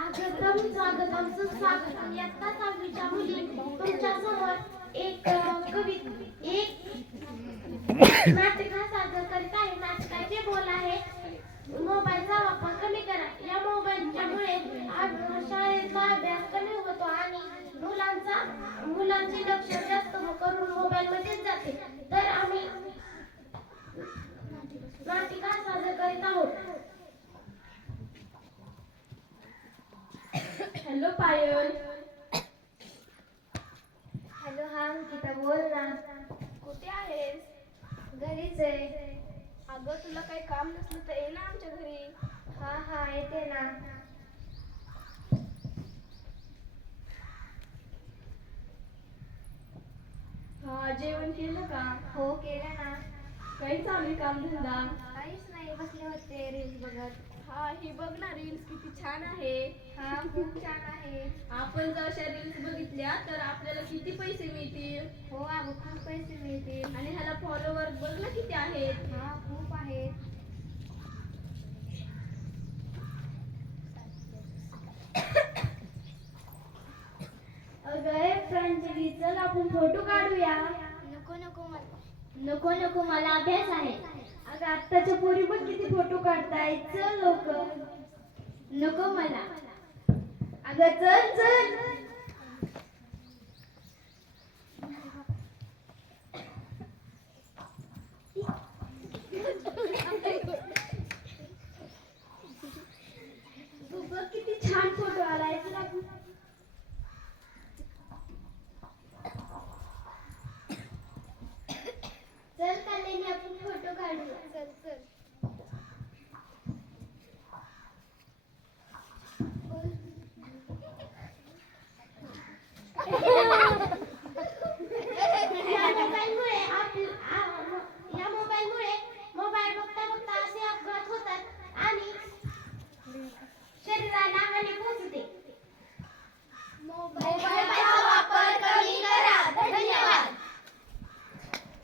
स्वागतम सुस्वागतम. इयत्ता 6वीच्या मुली तुमच्या समोर एक एक नाटक सादर करीत आहे. नाटकाचे बोल आहे, मोबाईलचा वापर कमी करा. या मोबाईलच्यामुळे शाळेचा अभ्यास कमी होतो आणि मुलांचे लक्ष जास्त करून मोबाईलमध्येच जाते. तर आम्ही नाटिका सादर करीत आहोत. हॅलो पायल. हॅलो, हा अंकिता, बोल ना. कुठे आहेस? घरीच आहे. अगं तुला काही काम नसलं तर ये ना आमच्या घरी. हा येते ना. हा, जेवण केलं का? हो, केलं ना. काही चालू आहे काम धंदा? काहीच नाही, बसले होते रील्स बघत. हा, ही बघ ना रील्स किती छान आहे. हा, खूप छान आहे. आपण जर अशा रील्स बघितल्या तर आपल्याला किती पैसे मिळतील? हो अगं, खूप पैसे मिळतील. आणि ह्याला फॉलोवर बघ ना किती आहेत. हा, खूप आहेत. अगं प्रांजली, चल आपण फोटो काढूया. नको मला अभ्यास आहे. अगं आत्ताच्या पोरी बघ किती फोटो काढतायत. चल लवकर. नको मला. अगं चल चल.